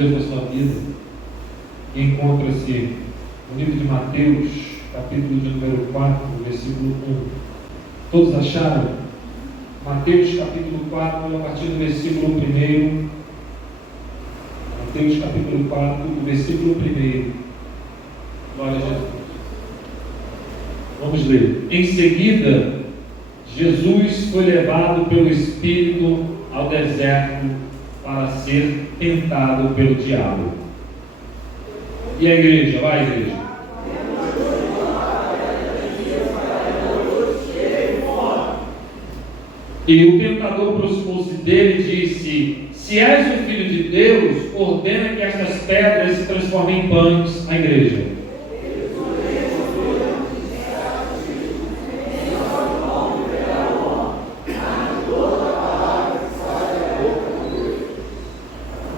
Deus na sua vida, que encontra-se no livro de Mateus, capítulo de número 4, versículo 1. Todos acharam? Mateus capítulo 4, a partir do versículo 1. Mateus capítulo 4, versículo 1. Glória a Jesus. Vamos ler. Em seguida, Jesus foi levado pelo Espírito ao deserto para ser tentado pelo diabo. E a igreja? Vai, igreja. E o tentador aproximou-se dele e disse: se és o Filho de Deus, ordena que estas pedras se transformem em pães. A igreja.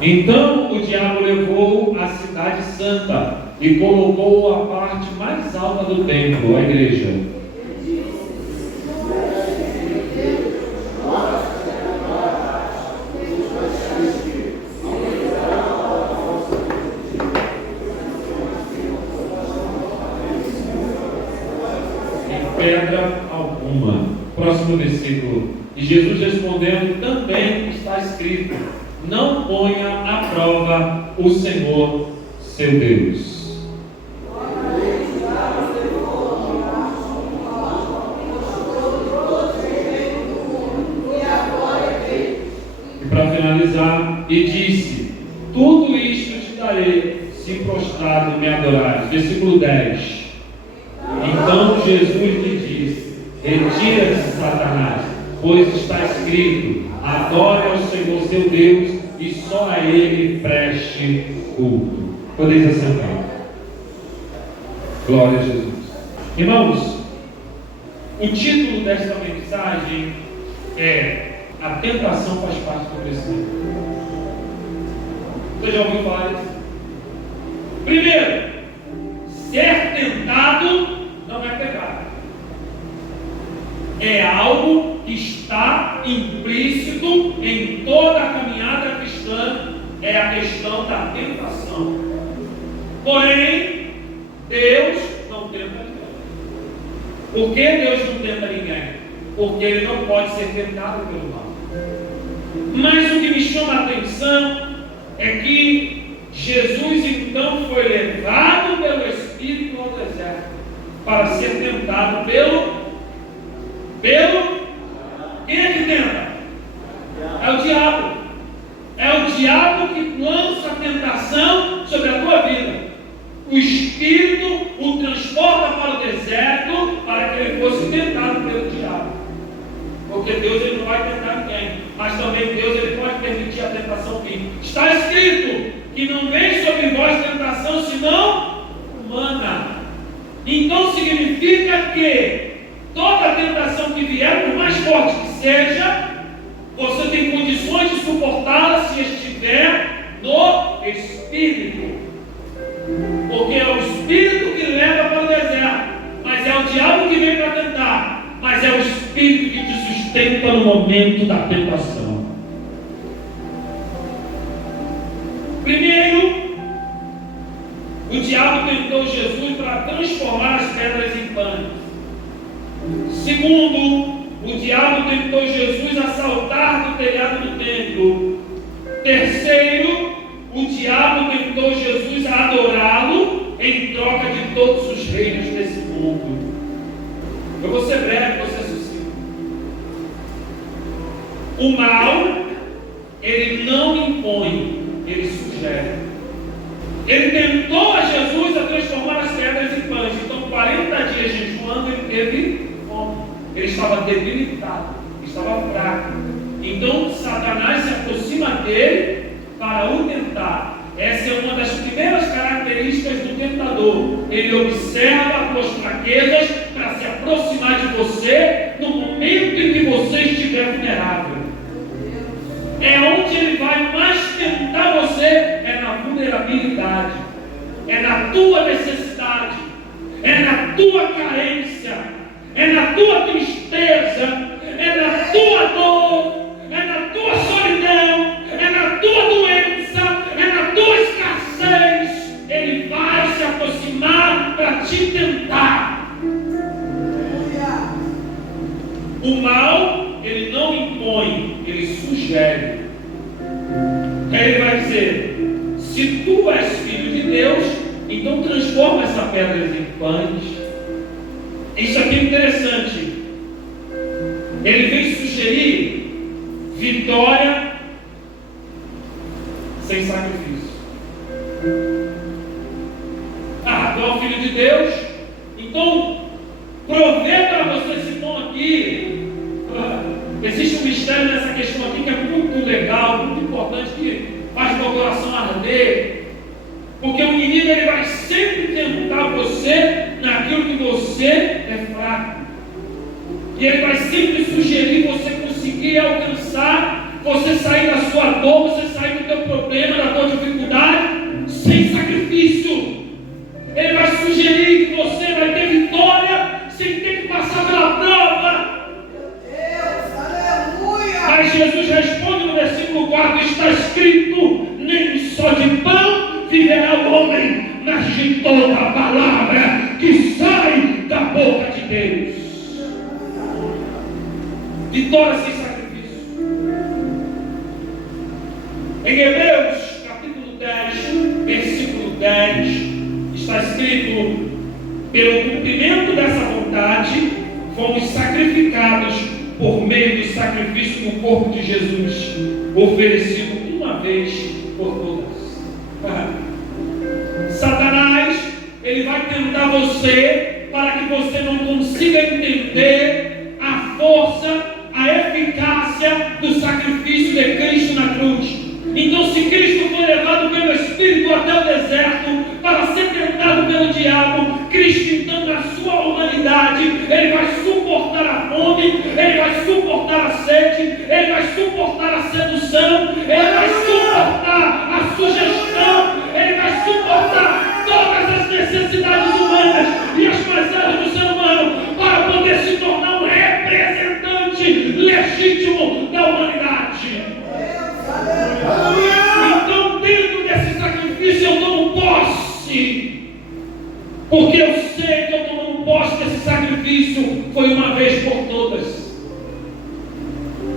Então o diabo levou a cidade santa e colocou a parte mais alta do templo, a igreja. Em pedra alguma. Próximo versículo. E Jesus respondendo, também está escrito: não ponha à prova o Senhor, seu Deus. E para finalizar, e disse: tudo isto te darei, se prostrado me adorares. Versículo 10. Então Jesus lhe disse: retira-te, Satanás, pois está escrito: adore ao Senhor seu Deus e só a Ele preste culto. Podeis assentar. Glória a Jesus. Irmãos, o título desta mensagem é: a tentação faz parte do crescimento. Você já ouviu falar disso? Primeiro, ser tentado não é pecado. É algo que está implícito em toda a caminhada cristã, é a questão da tentação. Porém, Deus não tenta ninguém. Por que Deus não tenta ninguém? Porque Ele não pode ser tentado pelo mal. Mas o que me chama a atenção é que Jesus então foi levado pelo Espírito ao deserto para ser tentado pelo quem é que tenta? É o diabo. É o diabo que lança a tentação sobre a tua vida. O Espírito o transporta para o deserto para que ele fosse tentado pelo diabo. Porque Deus ele não vai tentar ninguém, mas também Deus ele pode permitir a tentação vir. Está escrito que não vem sobre vós tentação senão humana. Então significa que toda tentação que vier, por mais forte que seja, você tem condições de suportá-la se estiver no Espírito. Porque é o Espírito que leva para o deserto, mas é o diabo que vem para tentar, mas é o Espírito que te sustenta no momento da tentação. Primeiro, o diabo tentou Jesus para transformar as pedras em pães. Segundo, o diabo tentou Jesus a saltar do telhado do templo. Terceiro, o diabo tentou Jesus a adorá-lo em troca de todos os reinos desse mundo. Eu vou ser breve, vou ser sucinto. O mal, ele não impõe, ele sugere. Ele tentou a Jesus a transformar as pedras em pães. Então, 40 dias jejuando, ele teve fome. Ele estava debilitado, estava fraco. Então, Satanás se aproxima dele para o tentar. Essa é uma das primeiras características do tentador. Ele observa as tuas fraquezas para se aproximar de você no momento em que você estiver vulnerável. É onde ele vai mais tentar você, é na vulnerabilidade, é na tua necessidade, é na tua carência, é na tua tristeza, é na tua dor, é na tua solidão, é na tua doença, é na tua Se tu és filho de Deus, então transforma essa pedra em pães. Isso aqui é interessante. Ele vem sugerir vitória sem sacrifício. Ah, tu é o filho de Deus, então prover para você esse pão aqui. Existe um mistério nessa questão aqui que é muito legal, muito importante, que faz meu coração arder. Porque o inimigo ele vai sempre tentar você naquilo que você é fraco. E ele vai sempre sugerir você conseguir alcançar, você sair da sua dor, você sair do teu problema, da tua dificuldade, sem sacrifício. Ele vai sugerir que você vai ter vitória sem ter que passar pela prova. Mas Jesus responde no versículo 4: está escrito, nem só de pão viverá o homem, mas de toda a palavra que sai da boca de Deus. Vitória sem sacrifício. Em Hebreus capítulo 10, versículo 10, está escrito: pelo cumprimento dessa vontade fomos sacrificados por meio do sacrifício do corpo de Jesus, oferecido uma vez por todas. Satanás, ele vai tentar você para que você não consiga entender a força, a eficácia do sacrifício de Cristo na cruz. Então, se Cristo foi levado pelo Espírito até o deserto para ser tentado pelo diabo, Cristo, então, na sua humanidade, ele vai suportar a fome, ele vai suportar a sede, ele vai suportar a sedução, ele vai suportar a sugestão, ele vai suportar todas as necessidades humanas e as prazeres do ser humano para poder se tornar um representante legítimo da humanidade. Então, dentro desse sacrifício, eu tomo posse, porque eu sei que eu tomo posse desse sacrifício foi uma vez por todas.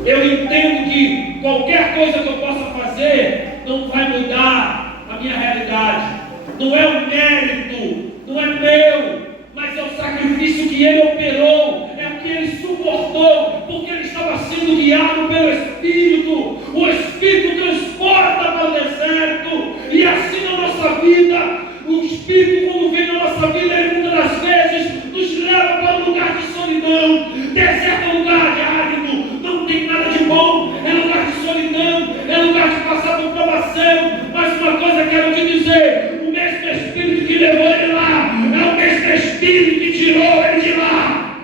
Eu entendo que qualquer coisa que eu possa fazer não vai mudar a minha realidade. Não é um mérito, não é meu, mas é o sacrifício que ele operou, é o que ele suportou, porque ele estava sendo guiado pelo Espírito. O Espírito transporta para o deserto, e assim na nossa vida, o Espírito, quando vem na nossa vida, ele muitas das vezes nos leva para um lugar de solidão. Deserto é lugar de árido, não tem nada de bom, é lugar de solidão, é lugar de passar por provação. Mas uma coisa eu quero te dizer: o mesmo Espírito que levou ele lá é o mesmo Espírito que tirou ele de lá.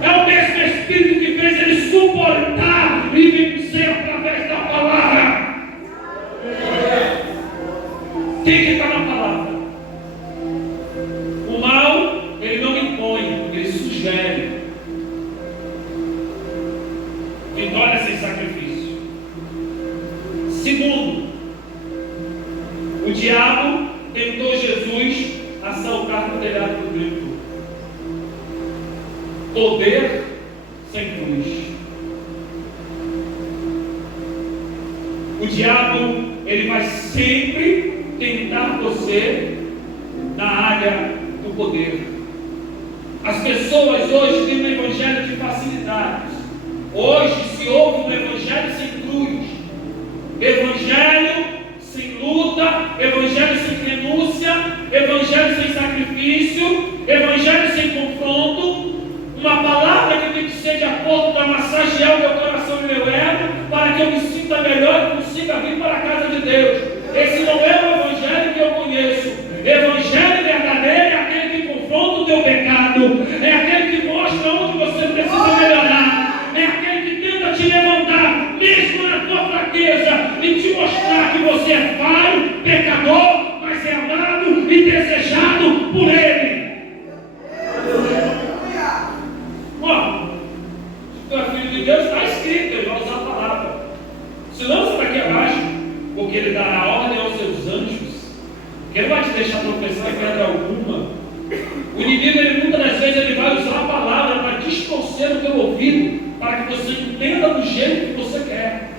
É o mesmo Espírito que fez ele suportar e vencer através da palavra. Tem que estar na palavra. O mal, ele não impõe, ele sugere. Vitória sem sacrifício. Segundo, o diabo tentou Jesus assaltar no telhado do templo. Poder sem cruz. O diabo, ele vai sempre tentar você na área do poder. As pessoas hoje têm um evangelho de facilidades. Hoje se ouve um evangelho sem cruz, evangelho sem luta, evangelho sem renúncia, evangelho sem sacrifício, evangelho sem confronto. Uma palavra que tem que ser de acordo para massagear o meu coração e o meu ego, para que eu me sinta melhor e consiga vir para a casa de Deus. Esse não é o evangelho que eu conheço. Evangelho verdadeiro é aquele que confronta o teu pecado, é aquele que mostra onde você precisa melhorar, é aquele que tenta te levantar mesmo na tua fraqueza e te mostrar que você é falho, pecador, mas é amado e desejado por Ele. Se tu é filho de Deus, está escrito, ele vai usar a palavra. Se lança daqui abaixo, porque ele dará ordem aos seus anjos, que ele vai te deixar tropeçar em pedra alguma. O inimigo, ele muitas das vezes, ele vai usar a palavra para distorcer o teu ouvido, para que você entenda do jeito que você quer.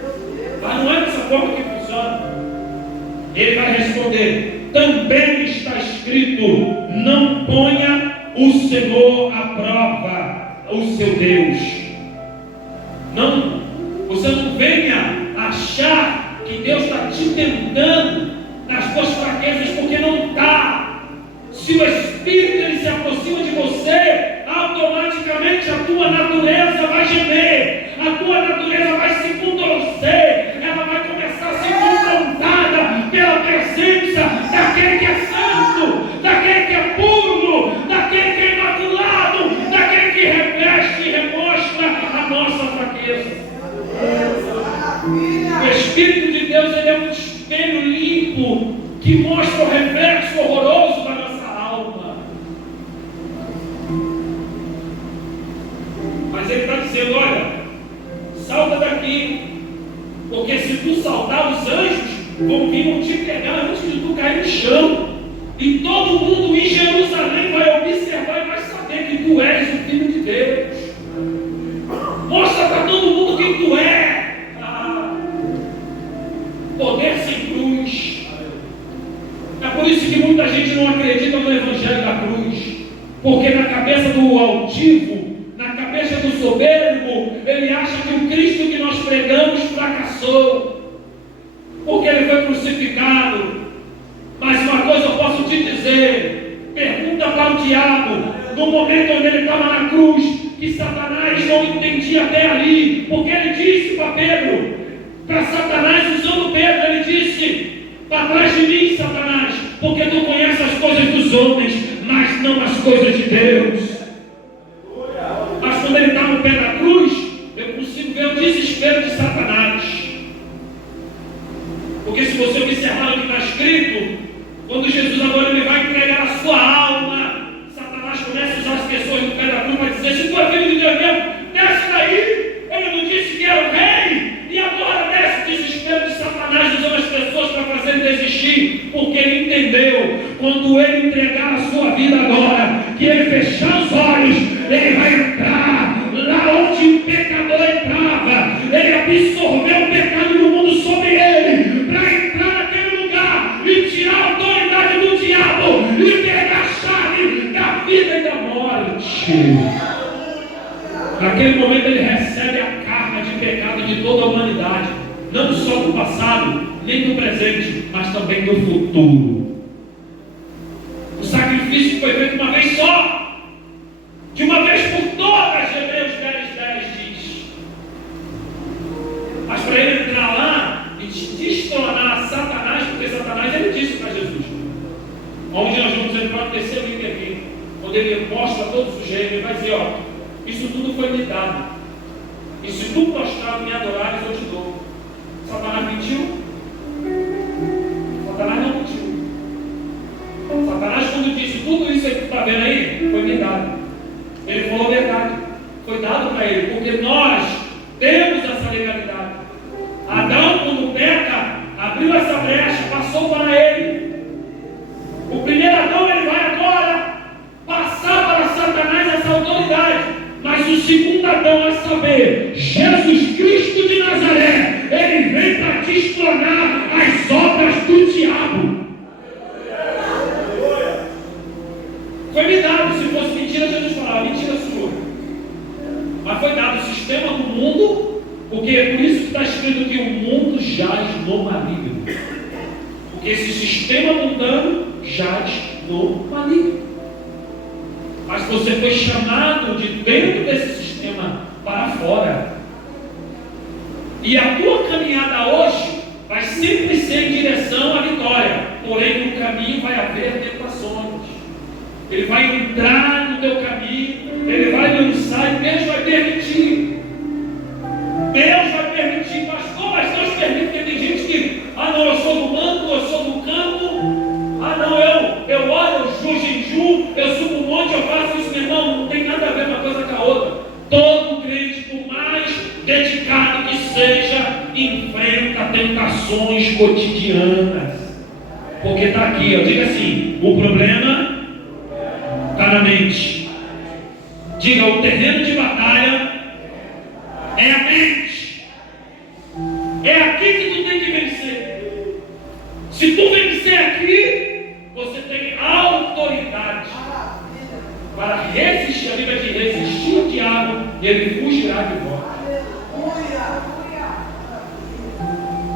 Mas não é dessa forma que funciona. Ele vai responder: também está escrito, não ponha o Senhor à prova, o seu Deus. Não, você não venha achar que Deus está te tentando nas suas fraquezas, porque não está. Se o Espírito ele se aproxima de você, automaticamente a tua natureza vai gemer, a tua natureza vai se contorcer, ela vai começar a ser confrontada pela presença daquele que é santo, daquele que é puro, daquele que é imaculado, daquele que reveste e remostra a nossa fraqueza. O Espírito de Deus ele é um espelho limpo que mostra o reflexo horroroso da nossa alma. Mas ele está dizendo: olha, salta daqui, porque se tu saltar, os anjos vão te pegar antes de tu cair no chão. E todo mundo em Jerusalém vai observar e vai saber que tu és o Filho de Deus. Mostra para todo mundo quem tu é. Poder sem cruz. É por isso que muita gente não acredita no Evangelho da cruz, porque na cabeça do altivo, na cabeça do soberbo, ele acha que o Cristo que nós pregamos fracassou, porque ele foi crucificado. Mas uma coisa eu posso te dizer: pergunta para o diabo, no momento onde ele estava na cruz, que Satanás não entendia até ali, porque ele disse para Pedro, para Satanás, usando Pedro, ele disse: para trás de mim, Satanás, porque tu conheces as coisas dos homens, mas não as coisas de Deus. Mas quando ele está no pé da cruz, eu consigo ver o desespero de Satanás. Porque se você observar o que está escrito, quando Jesus agora ele vai entregar a sua alma, Satanás começa a usar as pessoas no pé da cruz para dizer: se tu é filho de Deus mesmo, desce daí. Ele não disse que era o rei, e agora desce o desespero de Satanás usando as pessoas para fazer ele desistir, porque ele entendeu, quando ele entregar a sua vida agora, que ele fechar os olhos, ele vai entrar lá onde o pecador entrava, ele absorveu o pecado do mundo sobre ele, para entrar naquele lugar e tirar a autoridade do diabo, e pegar a chave da vida e da morte. Naquele momento ele recebe a carga de pecado de toda a humanidade, não só do passado, nem do presente, mas também do futuro. O sacrifício foi feito uma vez só, de uma vez por todas, Hebreus 10:10 diz. Mas para ele entrar lá e destronar Satanás, porque Satanás ele disse para Jesus, onde nós vamos entrar no terceiro livro aqui, quando ele mostra todos os reinos, ele vai dizer: ó, isso tudo foi me dado, e se tu prostrar e me adorares, eu te dou. Satanás mentiu? Satanás não mentiu. Satanás, quando disse tudo isso que tu está vendo aí, foi me dado. Ele falou a verdade, foi dado para ele, porque nós temos essa legalidade. Adão, quando peca, abriu essa brecha, passou para ele. O primeiro Adão, ele vai agora passar para Satanás essa autoridade. Mas o segundo Adão, a saber, Jesus Cristo de Nazaré, ele vem para destronar as obras do diabo. Foi me dado, se fosse mentira, Jesus falava: mentira sua. Mas foi dado o sistema do mundo, porque é por isso que está escrito que o mundo jaz no maligno. Porque esse sistema mundano jaz no maligno. Mas você foi chamado de dentro desse sistema para fora. E a tua caminhada hoje vai sempre ser em direção à vitória. Porém, no caminho vai haver tentações. Ele vai entrar no teu caminho, ele vai lançar e Deus vai permitir. Deus vai permitir, pastor, mas Deus permite, porque tem gente que: ah não, eu sou do manto, eu sou do campo, ah não, eu oro, eu jejum, eu subo um monte, eu faço isso. Meu irmão, não tem nada a ver uma coisa com a outra. Todo crente, por mais dedicado que seja, enfrenta tentações cotidianas. Porque está aqui, ó, diga assim: o problema está na mente. Diga: o terreno de batalha é a mente. É aqui que tu tem que vencer. Se Se tu vencer aqui, você tem autoridade para resistir. A Bíblia diz: resistir o diabo e ele fugirá de vós.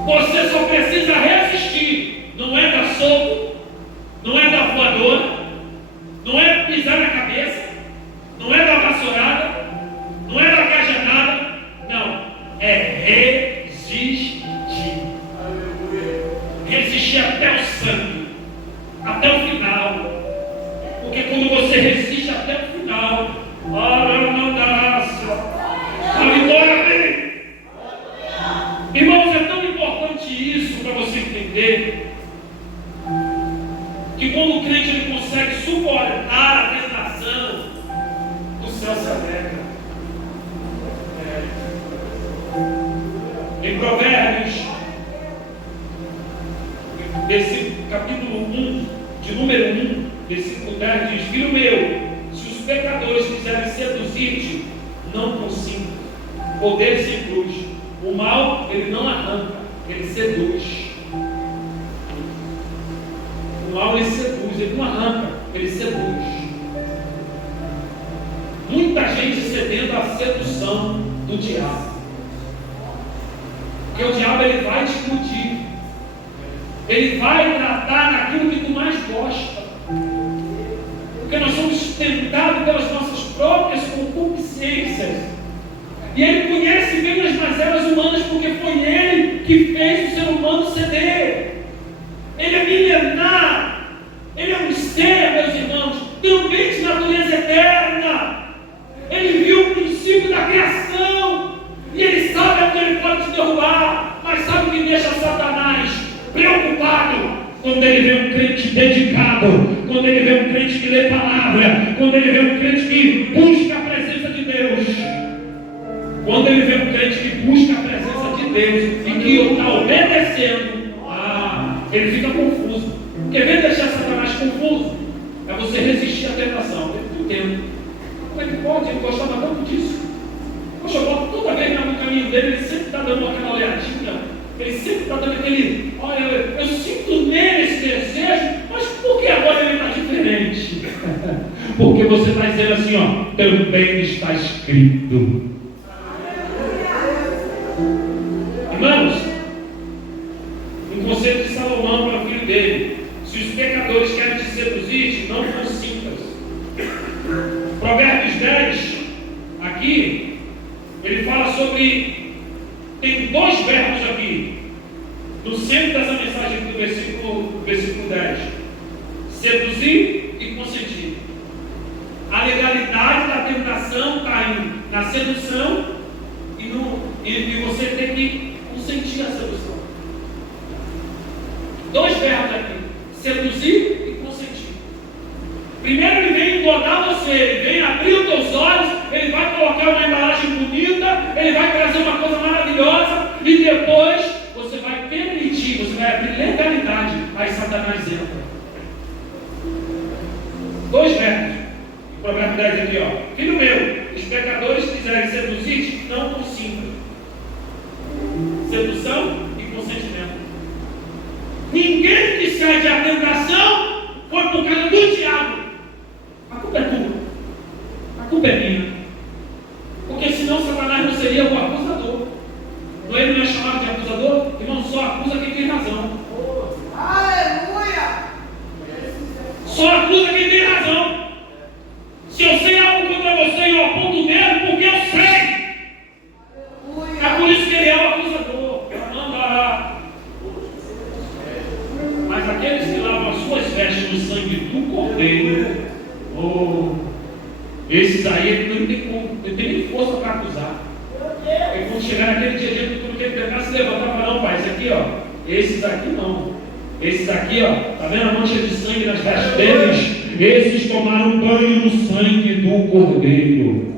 Você só precisa resistir. Não é dar soco, não é dar voadora, não é pisar na cabeça, não é dar vassourada, não é dar cajanada. Não, é resistir. Resistir até o sangue, até o final. Porque quando você resiste até o final, a vitória vem. Irmãos, é tão importante isso para você entender, que quando o crente ele consegue suportar a tentação, o céu se alegra. Em Provérbios, capítulo 1, de número 1, versículo 10, diz: filho meu, se os pecadores quiserem seduzir-te, não consinta. Poder sem cruz. O mal, ele não arranca, ele seduz. O mal, ele seduz, ele não arranca, ele seduz. Muita gente cedendo à sedução do diabo. Porque o diabo, ele vai te iludir. Ele vai tratar naquilo que tu mais gosta. Porque nós somos tentados pelas nossas próprias concupiscências. E ele conhece bem as mazelas humanas, porque foi ele que fez o ser humano ceder. Ele é milenar. Ele é um ser, meus irmãos, também de natureza eterna. Ele viu o princípio da criação. E ele sabe aonde ele pode te derrubar. Mas sabe o que deixa Satanás preocupado? Quando ele vê um crente dedicado, quando ele vê um crente que lê palavra, quando ele vê um crente que busca a presença de Deus, quando ele vê um crente que busca a presença de Deus e que está obedecendo, ele fica confuso. Porque vem deixar Satanás confuso é você resistir à tentação. Eu não entendo. Como é que pode? Ele gostava tanto disso. Poxa, eu boto toda vez no caminho dele, ele sempre está dando aquela olhadinha. Ele sempre está dando aquele, olha, eu sinto nele esse desejo, mas por que agora ele está diferente? Porque você está dizendo assim, ó, também está escrito. Irmãos, um conselho de Salomão para o filho dele: se os pecadores querem te seduzir, não consintas. Provérbios 10, aqui, ele fala sobre. Tem dois verbos aqui, no centro dessa mensagem do versículo 10: seduzir e consentir. A legalidade da tentação está na sedução e você tem que consentir a sedução. Dois verbos aqui: seduzir e consentir. Primeiro ele vem engodar você, ele vem abrir os teus olhos, ele vai colocar uma embalagem bonita, ele vai trazer uma coisa maravilhosa, e depois você vai permitir, você vai abrir legalidade, aí Satanás entra. Dois verbos. O Provérbio 10 aqui, ó: filho meu, os pecadores quiserem seduzir, não consintam. Sedução e consentimento. Ninguém que cede à tentação foi por causa do diabo. A culpa é tua. A culpa é minha. Porque senão Satanás não seria o acusador. Ele não é chamado de acusador? Irmão, só acusa quem tem razão. Aleluia! Só acusa quem tem razão. Se eu sei algo contra você e eu aponto o dedo, porque eu sei. É por isso que ele é o acusador. Mas aqueles que lavam as suas vestes no sangue do Cordeiro, esses aí ele não tem nem força para acusar. E quando chegar naquele dia, tudo que ele pegar, se levantar e falar: não, pai, esse aqui, ó, esses aqui não. Esses aqui, ó, tá vendo a mancha de sangue nas vestes deles? Esses tomaram banho no sangue do Cordeiro.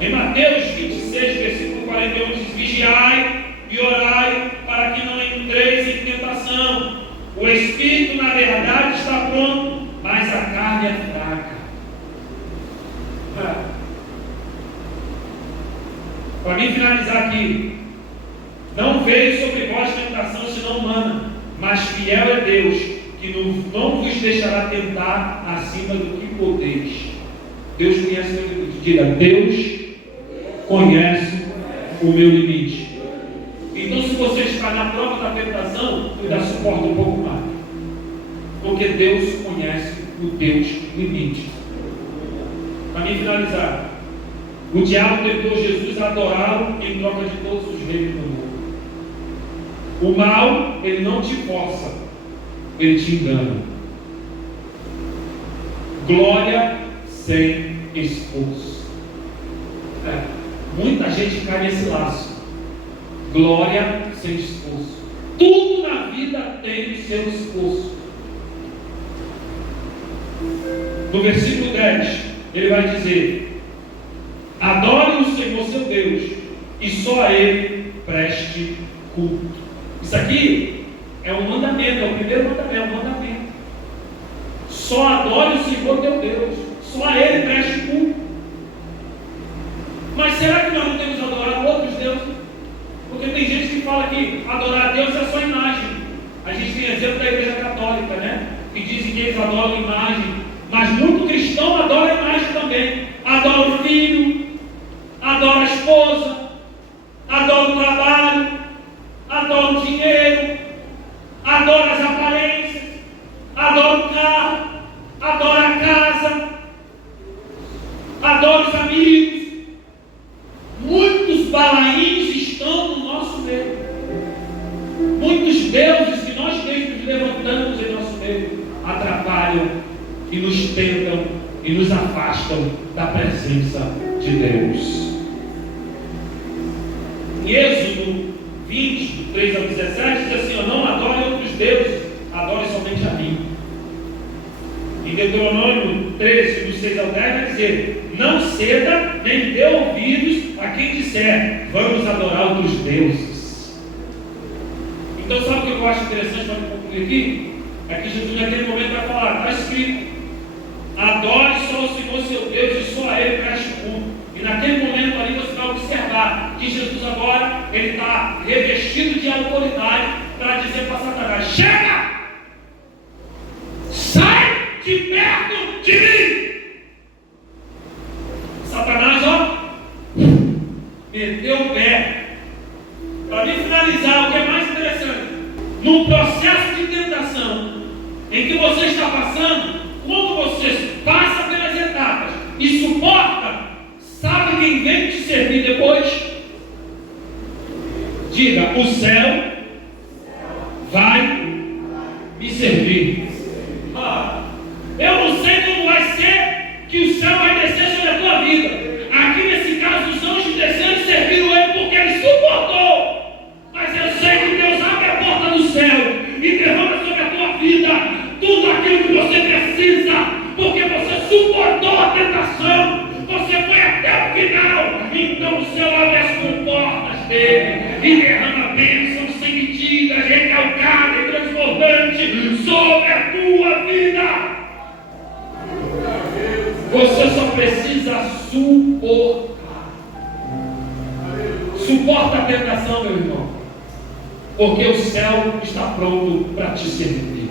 Em Mateus 26, versículo 41, diz: vigiai e orai para que não entreis em tentação. O espírito, na verdade, está pronto, mas a carne é fraca. Para mim finalizar aqui, não não veio sobre vós tentação senão humana, mas fiel é Deus, que não vos deixará tentar acima do que podeis. Deus conhece o meu limite. Diga, Deus conhece o meu limite. Então, se você está na prova da tentação, ainda suporta um pouco mais, porque Deus conhece o teu limite. Para mim finalizar, o diabo tentou Jesus adorá-lo em troca de todos os reinos do mundo. O mal, ele não te força, ele te engana. Glória sem esforço. Muita gente cai nesse laço. Glória sem esforço. Tudo na vida tem o seu esforço. No versículo 10, ele vai dizer: adore o Senhor seu Deus, e só a Ele preste culto. Isso aqui é um mandamento, é o primeiro mandamento, é um mandamento. Só adore o Senhor teu Deus, só a Ele preste culto. Mas será que nós não temos adorado outros deuses? Porque tem gente que fala que adorar a Deus é só imagem. A gente tem exemplo da Igreja Católica, né? Que dizem que eles adoram imagem. Mas muito cristão adora a imagem também. Adora o filho, adora a esposa, adora o trabalho, adora o dinheiro, adora as aparências, adora o carro, adora a casa, adora os amigos. Muitos balaíns estão no nosso meio. Muitos deuses que nós mesmos levantamos em nosso meio atrapalham e nos tentam e nos afastam da presença de Deus. Em Êxodo 20, do 3 ao 17, diz assim: não adore outros deuses, adore somente a mim. Em Deuteronômio 13, do 6 ao 10, vai dizer: não ceda nem dê ouvidos a quem disser, vamos adorar outros deuses. Então, sabe o que eu acho interessante para concluir aqui? É que Jesus naquele momento vai falar, está escrito: adore só o Senhor seu Deus e só a Ele preste culto. E naquele momento ali você vai observar que Jesus agora, ele está revestido de autoridade para dizer para Satanás: chega! Sai de perto de mim! Satanás, meteu o pé. Para mim finalizar, o que é mais interessante, num processo de tentação em que você está passando, quando você passa pelas etapas e suporta, sabe quem vem te servir depois? Diga: o céu vai me servir. Eu não sei como vai ser que o céu vai descer sobre a tua vida. Aqui nesse caso, os anjos desceram e serviram ele porque ele suportou. Mas eu sei que Deus abre a porta do céu e derrama sobre a tua vida tudo aquilo que você precisa, porque você suportou a tentação, você foi até o final. Então o céu abre as comportas dele e derrama bênçãos sem medida, recalcada e transbordante sobre a tua vida. Você só precisa suportar. Suporta a tentação, meu irmão, porque o céu está pronto para te servir.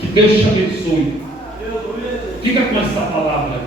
Que Deus te abençoe. Fica com essa palavra.